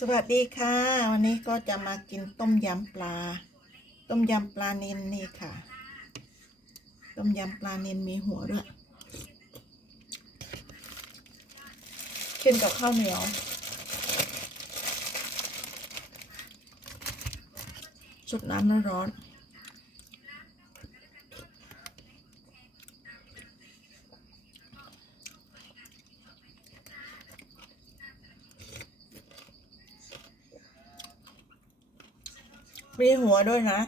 สวัสดีค่ะ วันนี้ก็จะมากินต้มยำปลา ต้มยำปลาเนนนี่ค่ะ ต้มยำปลาเนนมีหัวด้วยกินกับข้าวเหนียว สุดน้ำร้อนๆ มีหัวด้วยนะ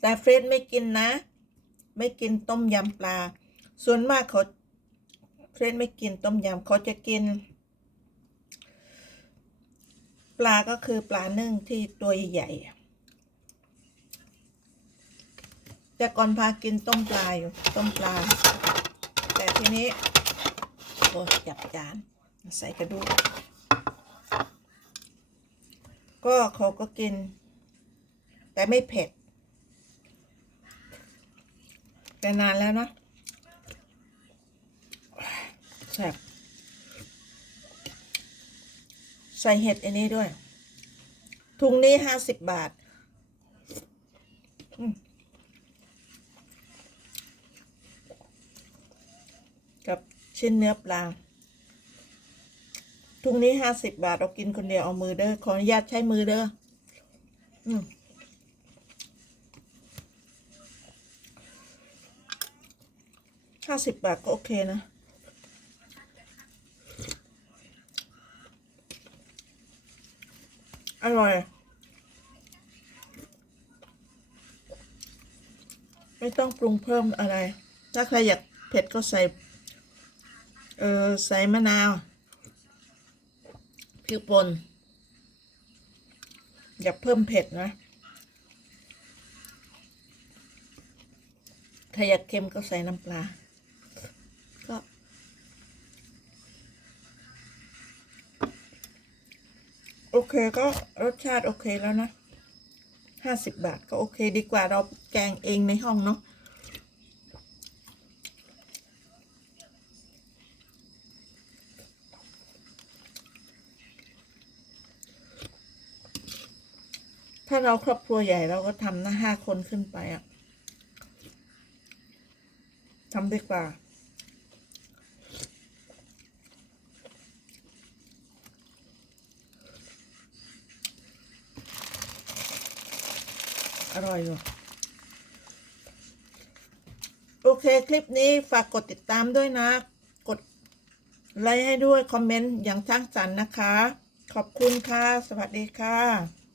แต่เฟรดไม่กินนะ ไม่กินต้มยำปลา ส่วนมากเขาเฟรดไม่กินต้มยำเขาจะกิน ปลาก็คือปลานึ่งที่ตัวใหญ่แต่ก่อนพากินต้มปลาอยู่ต้มปลา แต่ทีนี้โอ้จับจาน ใส่กระดูก ก็เขาก็กิน แต่ไม่เผ็ด แต่นานแล้วนะแซ่บใส่เห็ดอันนี้ด้วย ถุงนี้ห้าสิบบาทกับชิ้นเนื้อปลา ถุงนี้ห้าสิบบาท เรากินคนเดียวเอามือเด้อขออนุญาตใช้มือเด้ออืมห้าสิบบาทก็โอเคนะอร่อย ไม่ต้องปรุงเพิ่มอะไร ถ้าใครอยากเผ็ดก็ใส่ เออใส่มะนาว พริกป่นอย่าเพิ่มเผ็ดนะ ถ้าอยากเค็มก็ใส่น้ำปลา ก็โอเคก็รสชาติโอเคแล้วนะห้าสิบบาทก็โอเคดีกว่าเราแกงเองในห้องเนาะ ถ้าเราครอบครัวใหญ่เราก็ทำนะห้าคนขึ้นไปอะทำดีกว่า อร่อยอยู่โอเค คลิปนี้ฝากกดติดตามด้วยนะ กดไลค์ให้ด้วย คอมเมนต์อย่างสร้างสรรค์นะคะ ขอบคุณค่ะ สวัสดีค่ะ